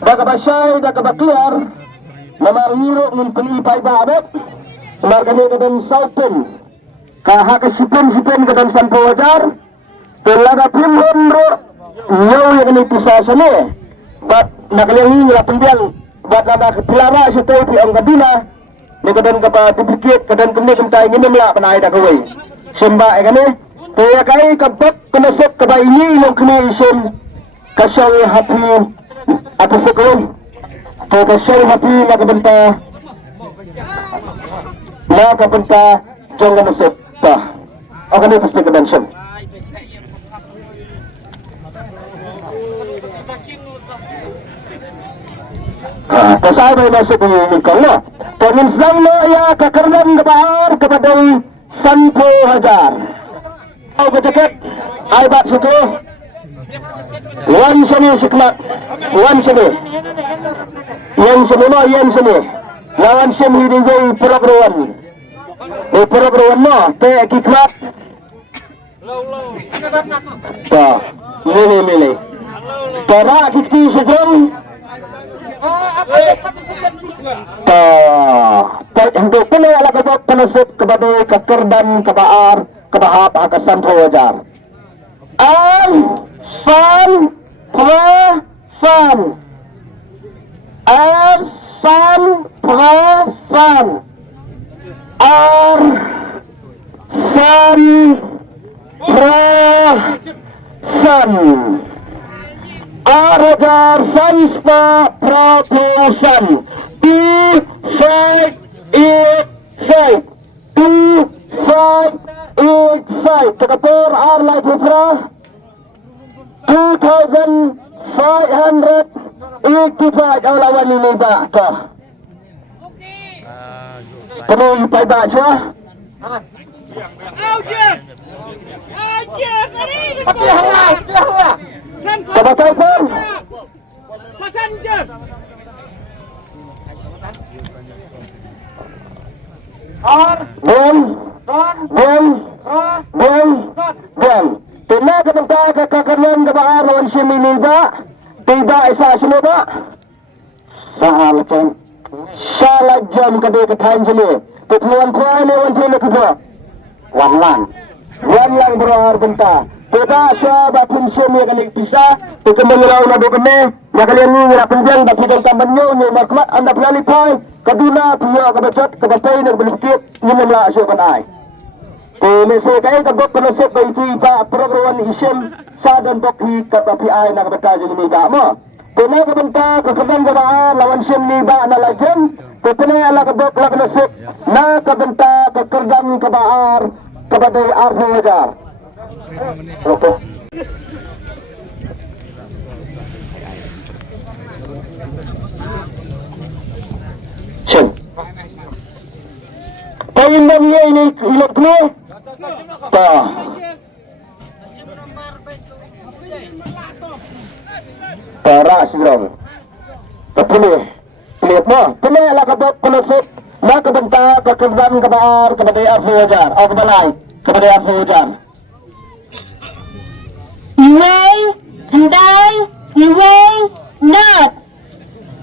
Bagabasay nagabakliar na mariro ng panipay babet margani kadang Southpen kahakasipin kadang Sampawajar talaga timon ro yaw yang ipisa sa ni bat nakaliangin nila pembiang bat nakapilama sa tayo ang kabila ni kadang kapatibikit kadang kami kentay nginam la panay na kaway simba kani kaya kay kabak kunasok kabaini ng kami isin kasaw hati atau sekolah kasih hati nak benta jangan nasib dah akan itu pasti kedansan pasal bayi nasib ini kalau kami sedang ya kekerjaan kebar kepada Sanpo Hajar aku cekik aibat situ Wan sini sikmat, wan sini, yang sini no, yang sini, lawan sini dengan program, program no, te kikmat, dah, milih, dah kikti sejam, dah, untuk kena lakukan penasib kepada kekerdan kebaar kebahap akasan Wajar. San Arajar Sanspa Propulsion T585 Tekator Arlai Putra 2,585 ang lawan ni Niba to. Kamu pa ba siya? Pati hanga. Kabatay po. Bel. Tila ka bang kakakarian ka ba arawan si Miniba? Tiba isa sinuba? Sahala chan. Shala jam ka di katahan sini. Tutluan ko ay lewan tila ko ba? Wan lang bro harbenta. Tiba siya batin siya may kaligpisa. Tukamangiraw na doon kami. Nakalian niyo ngirapan dyan. Bakitan kaman nyo. Nyo makmat. Anda pinalipay. Kaduna. Piyo kabachot. Kabatay. Nagbalipkit. Yun ang laasyo kanay. Mesej kay kabok konusok kay tiba program isim sa dan bokhi katapi ay nakabata jeng niba mo. Kuno kabenta kakabang gabaan lawan sim niba na lajen. Kupunay ala kabok la konusok na kabenta kakerdam kabaar kabadai arho wajar. Oke. Sim. Kain na niya ini ilok ni. Tah. Tara sidrong. Tapuli. Lihat mo. Pili ala kabok penusuk. Na kabenta kakerdam kabaar kabadai arho wajar. O kabalay. Kabadai arho wajar. Iway, Hinday, Iway, Not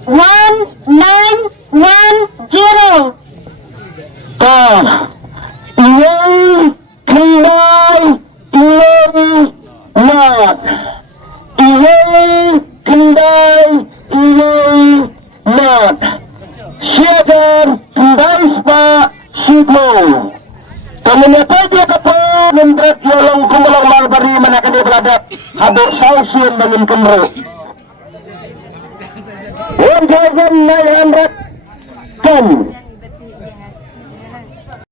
1910. Tah. Iway, Hinday, Iway, Not. Iway, Hinday, Iway, Not. Siagar, Hinday Spa, Sigmo. Kami dia kapo membret yolong kumulang malbari manakadi beladak habis sausun bangun kemru 1910